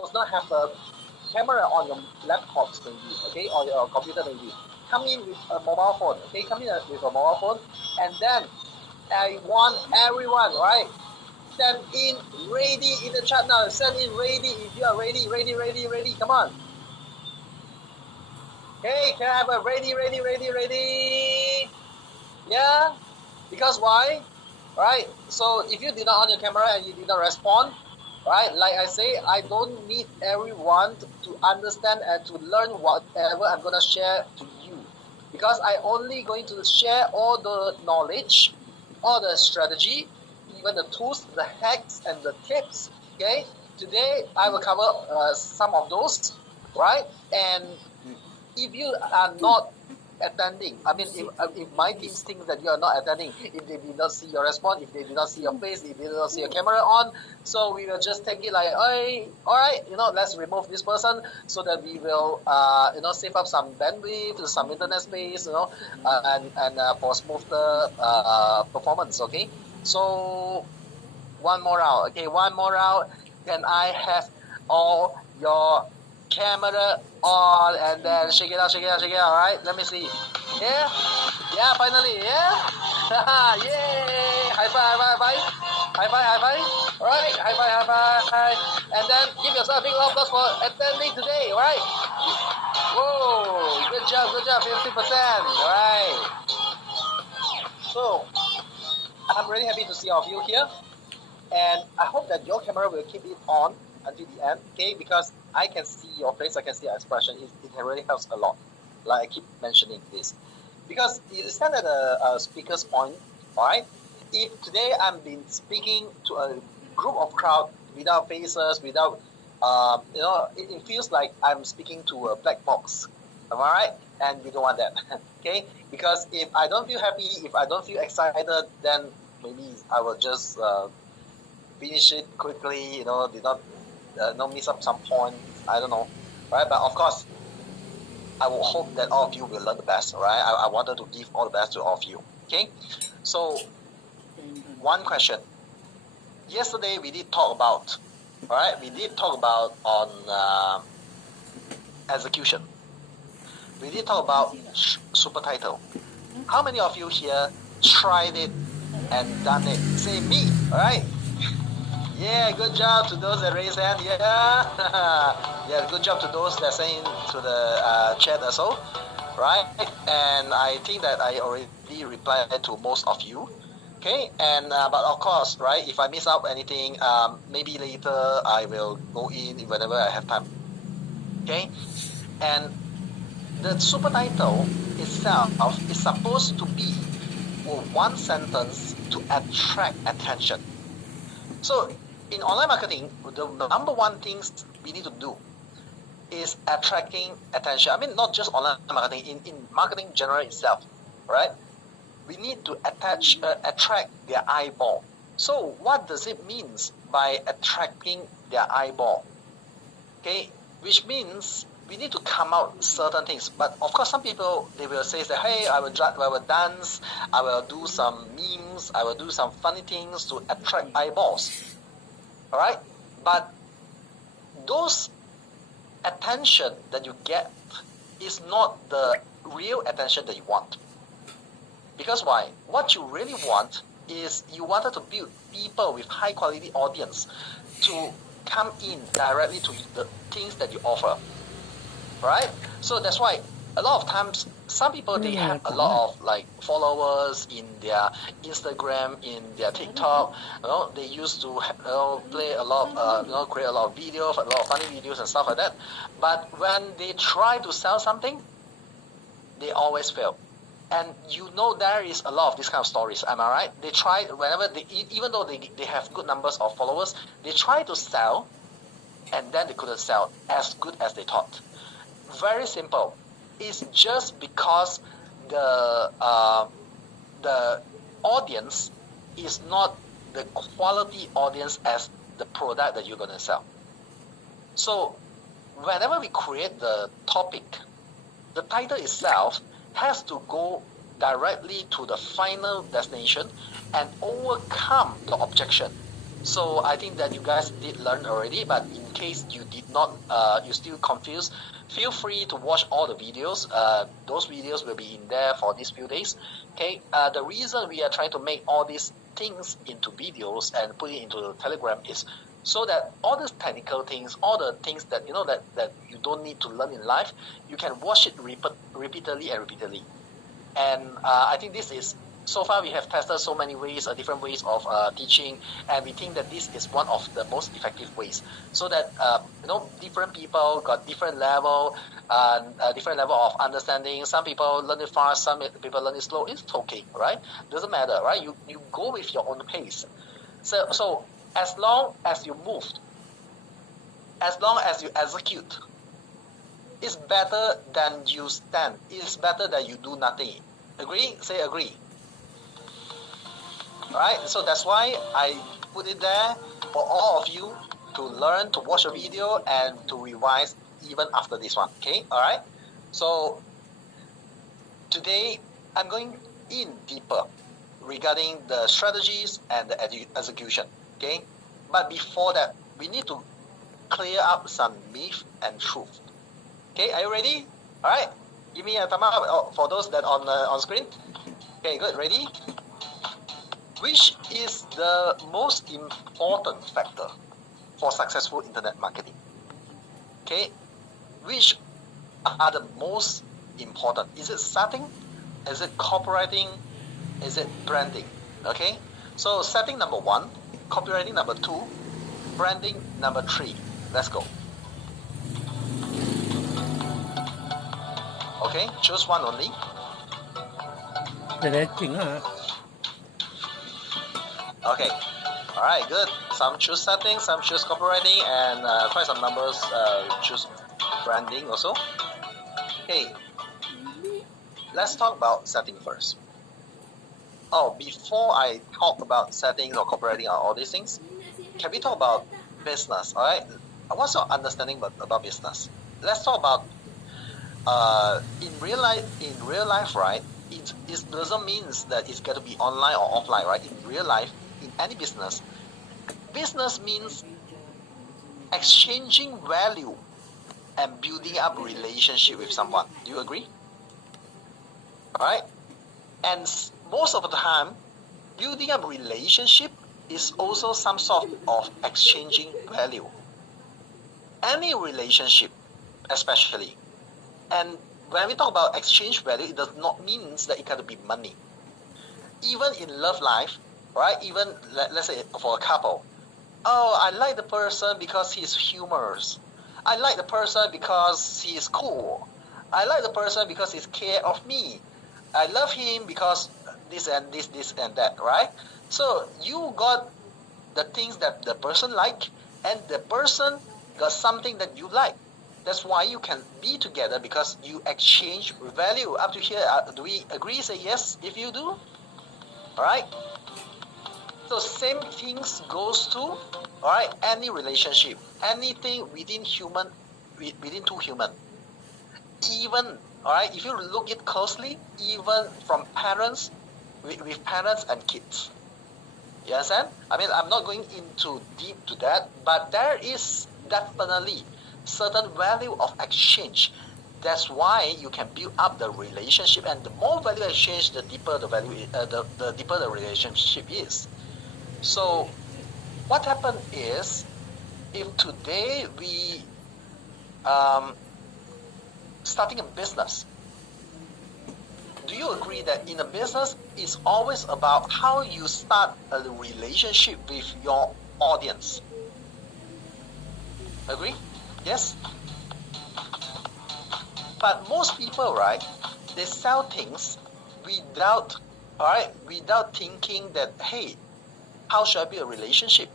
does not have a camera on your laptops maybe, okay, or your computer maybe, come in with a mobile phone, okay, come in with a mobile phone, and then I want everyone, right, send in ready in the chat now, send in ready if you are ready, come on. Okay, can I have a ready? Yeah, because why? Right, so if you did not on your camera and you did not respond, right, like I say, I don't need everyone to understand and to learn whatever I'm going to share to you, because I only going to share all the knowledge, all the strategy, even the tools, the hacks and the tips. Okay, today I will cover some of those, right? And if you are not attending, I mean, if my team thinks that you are not attending, if they did not see your response, if they did not see your face, if they did not see your camera on, so we will just take it like, hey, all right, let's remove this person so that we will, save up some bandwidth, some internet space, and for smoother performance. Okay, so one more round. Okay, one more round. Can I have all your camera on and then shake it out, all right? Let me see. Yeah? Yeah, finally, yeah? Yay! High five. All right, high five. And then give yourself a big round of applause for attending today, all right? Whoa, good job, 50%, all right? So, I'm really happy to see all of you here. And I hope that your camera will keep it on until the end, okay? Because I can see your face, I can see your expression. It really helps a lot. Like I keep mentioning this, because you stand at a speaker's point, all right? If today I'm been speaking to a group of crowd without faces, without, it feels like I'm speaking to a black box. Am I right? And we don't want that, okay? Because if I don't feel happy, if I don't feel excited, then maybe I will just finish it quickly, did not miss up some point, I don't know, right? But of course, I will hope that all of you will learn the best, right? I wanted to give all the best to all of you, okay? So, one question. Yesterday we did talk about, right? We did talk about on execution. We did talk about super title. How many of you here tried it and done it? Say me, all right? Yeah, good job to those that raise hand. Yeah, yeah, good job to those that send into the chat also, right? And I think that I already replied to most of you. Okay, and but of course, right? If I miss out anything, maybe later I will go in whenever I have time. Okay, and the super title itself is supposed to be one sentence to attract attention. So in online marketing, the number one things we need to do is attracting attention. I mean, not just online marketing, in marketing general itself, right? We need to attract their eyeball. So what does it mean by attracting their eyeball? Okay, which means we need to come out certain things. But of course, some people, they will say that, hey, I will dance, I will do some memes, I will do some funny things to attract eyeballs. All right, but those attention that you get is not the real attention that you want. Because why? What you really want is you wanted to build people with high quality audience to come in directly to the things that you offer. Right? So that's why a lot of times some people, they have a lot of like followers in their Instagram, in their TikTok. They used to play a lot of, create a lot of videos, a lot of funny videos and stuff like that. But when they try to sell something, they always fail. And there is a lot of these kind of stories. Am I right? They try whenever even though they have good numbers of followers, they try to sell, and then they couldn't sell as good as they thought. Very simple. It's just because the audience is not the quality audience as the product that you're going to sell. So whenever we create the topic, the title itself has to go directly to the final destination and overcome the objection. So I think that you guys did learn already, but in case you did not, you still confused, feel free to watch all the videos. Those videos will be in there for these few days. Okay. The reason we are trying to make all these things into videos and put it into the Telegram is so that all these technical things, all the things that that you don't need to learn in life, you can watch it repeatedly and repeatedly. And I think this is, so far we have tested so many ways, different ways of teaching, and we think that this is one of the most effective ways. So that different people got different level of understanding. Some people learn it fast, some people learn it slow. It's okay, right? Doesn't matter, right? You go with your own pace. So as long as you move, as long as you execute, it's better than you stand. It's better than you do nothing. Agree? Say agree. Alright, so that's why I put it there for all of you to learn, to watch a video, and to revise even after this one. Okay, alright? So today I'm going in deeper regarding the strategies and the execution. Okay, but before that, we need to clear up some myth and truth. Okay, are you ready? Alright, give me a thumb up for those that on screen. Okay, good, ready? Which is the most important factor for successful internet marketing? Okay, which are the most important? Is it setting? Is it copywriting? Is it branding? Okay, so setting number 1, copywriting number 2, branding number 3. Let's go. Okay, choose one only. จริงๆ Okay, alright, good. Some choose settings, some choose copywriting, and quite some numbers choose branding also. Okay, let's talk about setting first. Oh, before I talk about settings or copywriting or all these things, can we talk about business? Alright, what's your understanding about business? Let's talk about in real life, right? It doesn't mean that it's got to be online or offline, right? In real life, in any business means exchanging value and building up relationship with someone. Do you agree? Alright? And most of the time, building up relationship is also some sort of exchanging value. Any relationship, especially. And when we talk about exchange value, it does not mean that it got to be money. Even in love life, right? Even let's say for a couple, oh, I like the person because he's humorous. I like the person because he is cool. I like the person because he cares of me. I love him because this and that, right? So you got the things that the person like, and the person got something that you like. That's why you can be together, because you exchange value. Up to here, do we agree? Say yes if you do. Alright? So same things goes to, alright, any relationship, anything within two human. Even, alright, if you look it closely, even from parents, with parents and kids. You understand? I mean, I'm not going into deep to that, but there is definitely certain value of exchange. That's why you can build up the relationship, and the more value exchange, the deeper the value, the deeper the relationship is. So, what happened is, if today we starting a business, do you agree that in a business, it's always about how you start a relationship with your audience? Agree? Yes? But most people, right, they sell things without thinking that, hey, how should I build a relationship?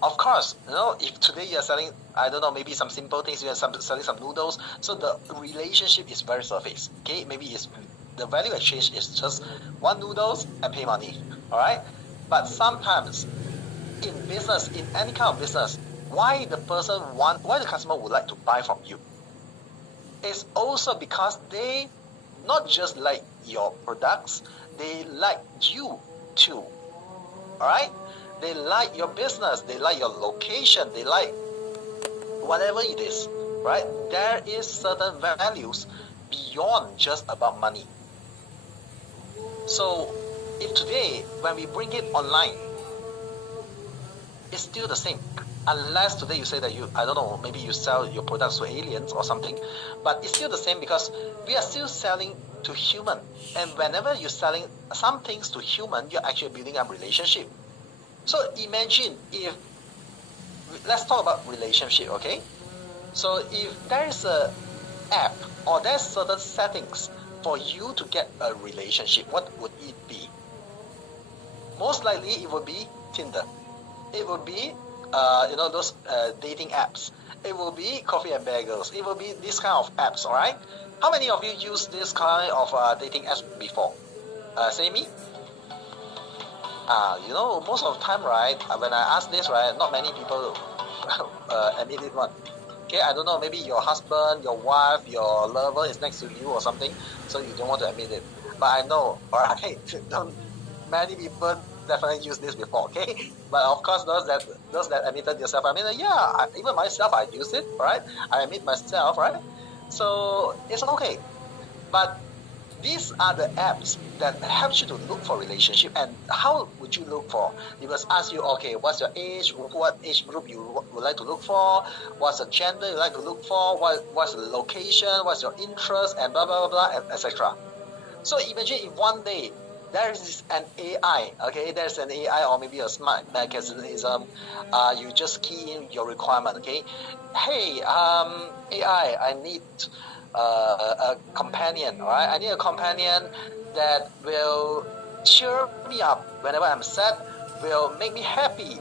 Of course, if today you're selling, I don't know, maybe some simple things, you're selling some noodles, so the relationship is very surface. Okay, maybe the value exchange is just one noodles and pay money. Alright? But sometimes in business, in any kind of business, why the customer would like to buy from you? It's also because they not just like your products, they like you too. Alright? They like your business, they like your location, they like whatever it is, right? There is certain values beyond just about money. So if today, when we bring it online, it's still the same. Unless today you say that I don't know, maybe you sell your products to aliens or something, but it's still the same because we are still selling to human. And whenever you're selling some things to human, you're actually building up relationship. So imagine if, let's talk about relationship, okay? So if there is a app or there's certain settings for you to get a relationship, what would it be? Most likely it would be Tinder. It would be those dating apps. It will be Coffee and Bagels. It will be this kind of apps, all right? How many of you use this kind of dating apps before? Say me? Most of the time, right, when I ask this, right, not many people admit it one. Okay, I don't know, maybe your husband, your wife, your lover is next to you or something, so you don't want to admit it. But I know, alright, don't many people definitely use this before, okay? But of course, those that admitted yourself, I mean, even myself, I use it, right? I admit myself, right? So it's okay. But these are the apps that helps you to look for relationship. And how would you look for? It must ask you, okay, what's your age? What age group you would like to look for? What's the gender you like to look for? What's the location? What's your interest? And blah blah blah blah, etc. So imagine if one day there is an AI, okay, there's an AI or maybe a smart mechanism, you just key in your requirement, okay. Hey, AI, I need a companion, all right? I need a companion that will cheer me up whenever I'm sad, will make me happy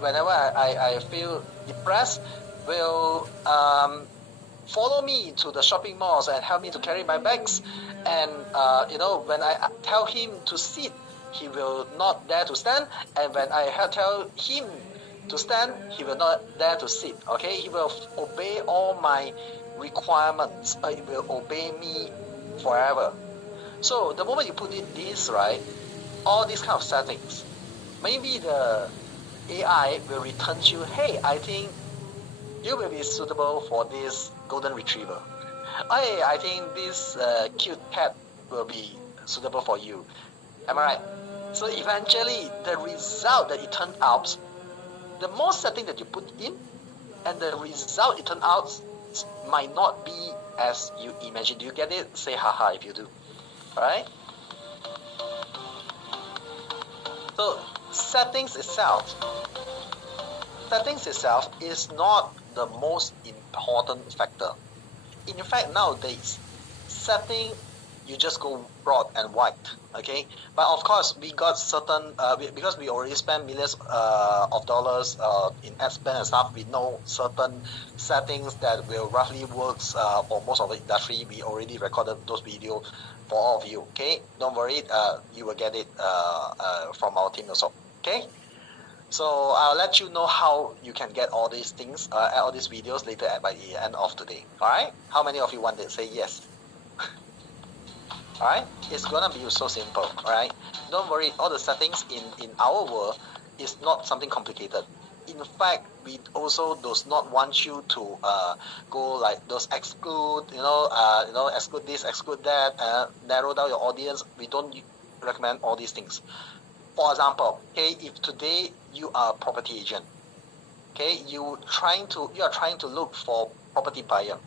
whenever I feel depressed, will follow me to the shopping malls and help me to carry my bags. And when I tell him to sit, he will not dare to stand. And when I tell him to stand, he will not dare to sit. Okay, he will obey all my requirements. He will obey me forever. So the moment you put in this, right, all these kind of settings, maybe the AI will return to you, hey, I think you will be suitable for this golden retriever. Hey, I think this cute cat will be suitable for you. Am I right? So eventually, the result that it turned out, the more setting that you put in, and the result it turned out might not be as you imagine. Do you get it? Say haha if you do. Alright? So settings itself is not the most important factor. In fact, nowadays, setting, you just go broad and wide, okay? But of course, we got certain, because we already spend millions of dollars in ad spend and stuff, we know certain settings that will roughly works for most of the industry. We already recorded those videos for all of you, okay? Don't worry, you will get it from our team also, okay? So I'll let you know how you can get all these things, all these videos later by the end of today. All right? How many of you want to say yes? All right? It's gonna be so simple. All right? Don't worry. All the settings in our world is not something complicated. In fact, we also does not want you to go like those exclude, exclude this, exclude that, narrow down your audience. We don't recommend all these things. For example, okay, if today you are a property agent, okay, you are trying to look for property buyer,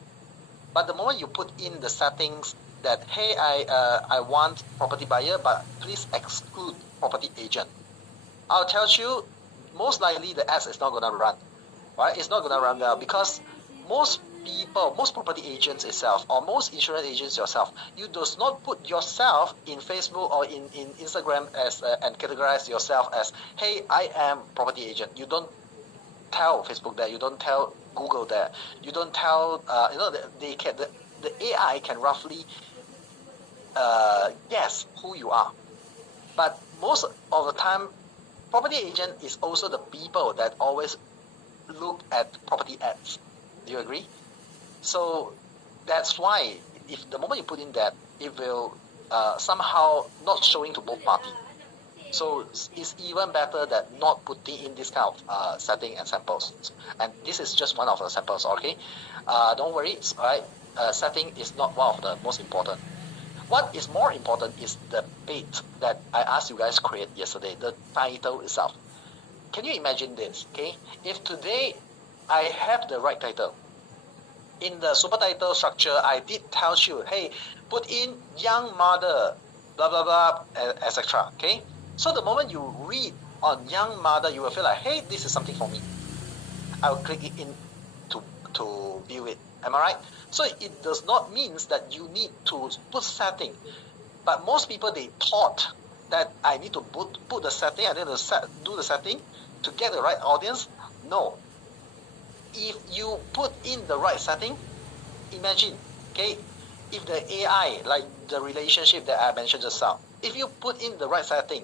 but the moment you put in the settings that, hey, I want property buyer, but please exclude property agent, I'll tell you, most likely the ads is not gonna run, right? It's not gonna run well because most property agents itself or most insurance agents yourself, you does not put yourself in Facebook or in Instagram as and categorize yourself as, hey, I am property agent. You don't tell Facebook that, you don't tell Google that, you don't tell the AI can roughly guess who you are. But most of the time, property agent is also the people that always look at property ads. Do you agree? So that's why if the moment you put in that, it will somehow not showing to both parties. So it's even better than not putting in this kind of setting and samples. And this is just one of the samples, okay? Don't worry, all right? Setting is not one of the most important. What is more important is the bait that I asked you guys create yesterday, the title itself. Can you imagine this, okay? If today I have the right title, in the super title structure, I did tell you, hey, put in young mother, blah, blah, blah, etc. Okay? So the moment you read on young mother, you will feel like, hey, this is something for me. I will click it in to view it. Am I right? So it does not mean that you need to put setting. But most people, they thought that I need to put the setting, I need to do the setting to get the right audience. No. If you put in the right setting, imagine, okay, if the AI, like the relationship that I mentioned just now, if you put in the right setting,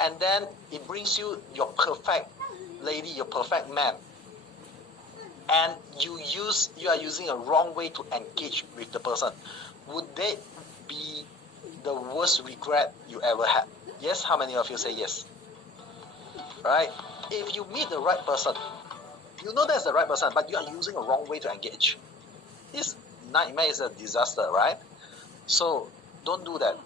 and then it brings you your perfect lady, your perfect man, and you are using a wrong way to engage with the person, would that be the worst regret you ever had? Yes? How many of you say yes? Right? If you meet the right person, you know that's the right person, but you are using a wrong way to engage. This nightmare is a disaster, right? So don't do that.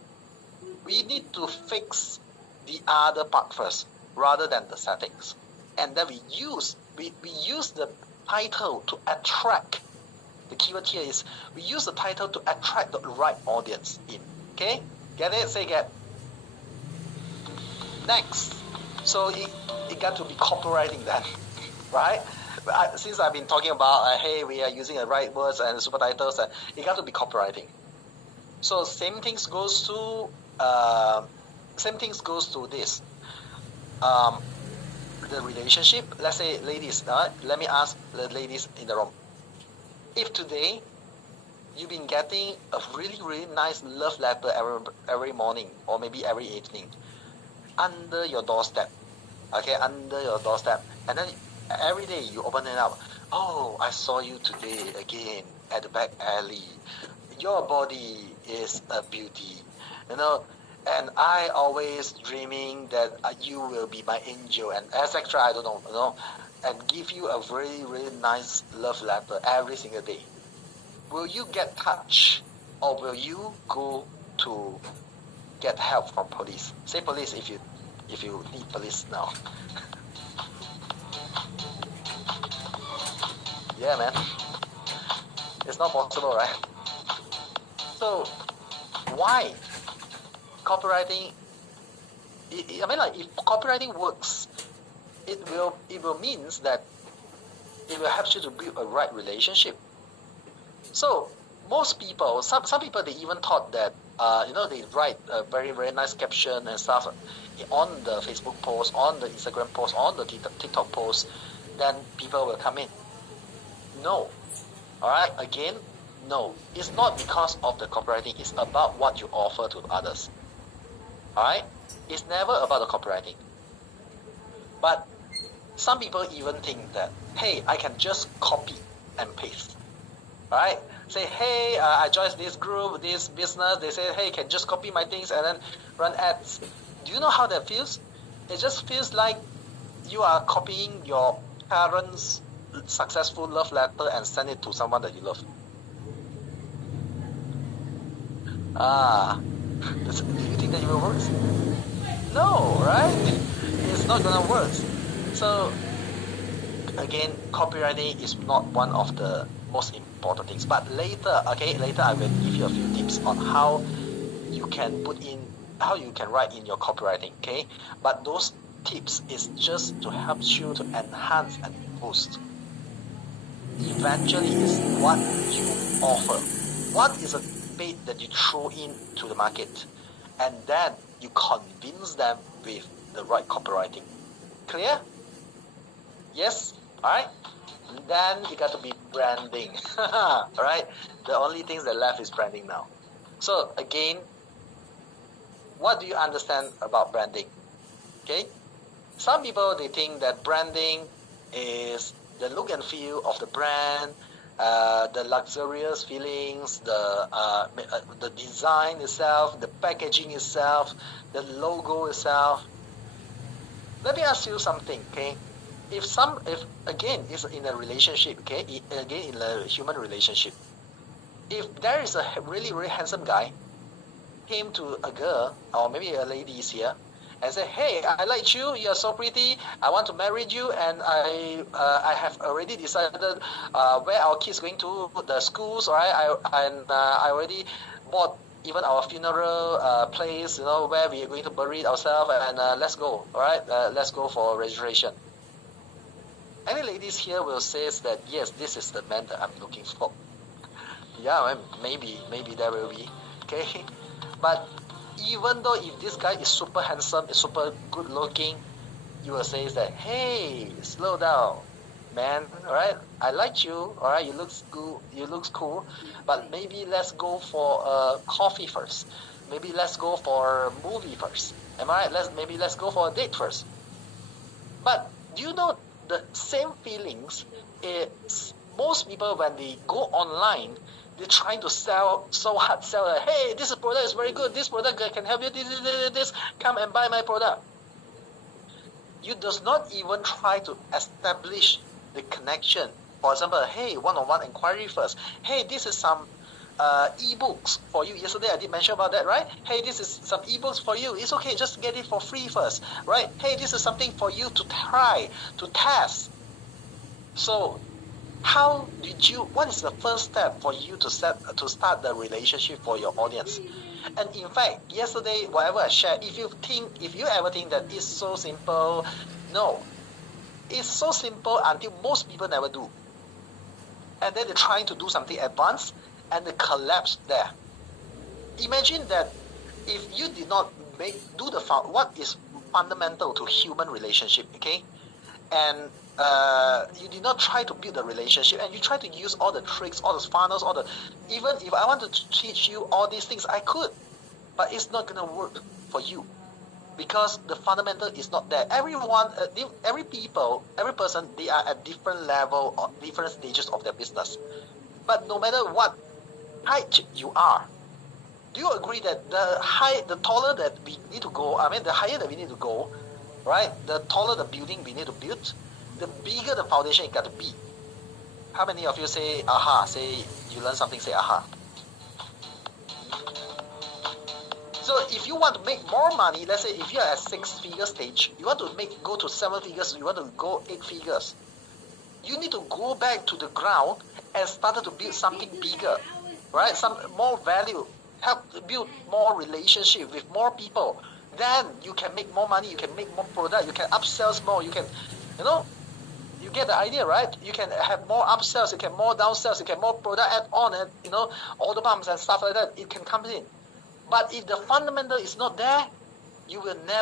We need to fix the other part first rather than the settings. And then we use the title to attract. The keyword here is we use the title to attract the right audience in. Okay? Get it? Say get. Next. So it got to be copywriting then, right? Since I've been talking about, hey, we are using the right words and super titles, it got to be copywriting. So same things goes to this. The relationship. Let's say, ladies. Let me ask the ladies in the room. If today you've been getting a really, really nice love letter every morning or maybe every evening under your doorstep, okay, and then every day you open it up. Oh, I saw you today again at the back alley. Your body is a beauty, and I always dreaming that you will be my angel and etc. I don't know, and give you a very, really nice love letter every single day. Will you get touched, or will you go to get help from police? Say police if you need police now. Yeah, man. It's not possible, right? So, why? Copywriting, I mean, like, if copywriting works, it will means that it will help you to build a right relationship. So, most people, some people, they even thought that, they write a very, very nice caption and stuff on the Facebook post, on the Instagram post, on the TikTok post, then people will come in. No. Alright, again, no. It's not because of the copywriting, it's about what you offer to others. Alright? It's never about the copywriting. But some people even think that, hey, I can just copy and paste. Alright? Say, hey, I joined this group, this business. They say, hey, can just copy my things and then run ads. Do you know how that feels? It just feels like you are copying your parents' successful love letter and send it to someone that you love. Do you think that it will work? No, right? It's not gonna work. So again, copywriting is not one of the most important things. But later I will give you a few tips on how you can write in your copywriting. Okay, but those tips is just to help you to enhance and boost. Eventually, is what you offer. What is a bait that you throw into the market, and then you convince them with the right copywriting. Clear? Yes? Alright? Then you got to be branding. Alright? The only things that left is branding now. So again, what do you understand about branding? Okay? Some people, they think that branding is the look and feel of the brand, the luxurious feelings, the design itself, the packaging itself, the logo itself. Let me ask you something, okay? If again, it's in a relationship, okay? Again, in a human relationship, if there is a really, really handsome guy came to a girl or maybe a lady is here and say, "Hey, I like you. You're so pretty. I want to marry you, and I have already decided where our kids going to the schools, right? I already bought even our funeral place, where we are going to bury ourselves, and let's go, all right? Let's go for registration." Any ladies here will say that yes, this is the man that I'm looking for. Yeah, maybe there will be, okay. But even though if this guy is super handsome, is super good looking, you will say that, "Hey, slow down, man. All right, I like you. All right, you looks good. You looks cool. But maybe let's go for a coffee first. Maybe let's go for a movie first. Am I right? Let's go for a date first." But do you know the same feelings? Is most people when they go online, they're trying to sell so hard, sell like, "Hey, this product is very good. This product can help you. This. Come and buy my product." You does not even try to establish the connection. For example, "Hey, one-on-one inquiry first. Hey, this is some ebooks for you. Yesterday I did mention about that, right? Hey, this is some ebooks for you. It's okay, just get it for free first, right? Hey, this is something for you to try, to test." So, what is the first step for you to start the relationship for your audience? And in fact, yesterday, whatever I shared, if you ever think that it's so simple, no. It's so simple until most people never do. And then they're trying to do something advanced and they collapse there. Imagine that if you did not what is fundamental to human relationship, okay? And you did not try to build a relationship, and you try to use all the tricks, all the funnels, even if I wanted to teach you all these things, I could, but it's not gonna work for you because the fundamental is not there. Everyone, every person, they are at different level or different stages of their business. But no matter what height you are, do you agree that the taller that we need to go, the higher that we need to go, right? The taller the building we need to build, the bigger the foundation it got to be. How many of you say aha? Say you learn something, say aha. So if you want to make more money, let's say if you're at 6-figure stage, you want to go to 7 figures, you want to go 8 figures, you need to go back to the ground and start to build something bigger, right? Some more value, help build more relationship with more people. Then you can make more money, you can make more product, you can upsell more, you can, you get the idea, right? You can have more upsells, you can more downsells, you can more product add on, and all the bumps and stuff like that, it can come in. But if the fundamental is not there, you will never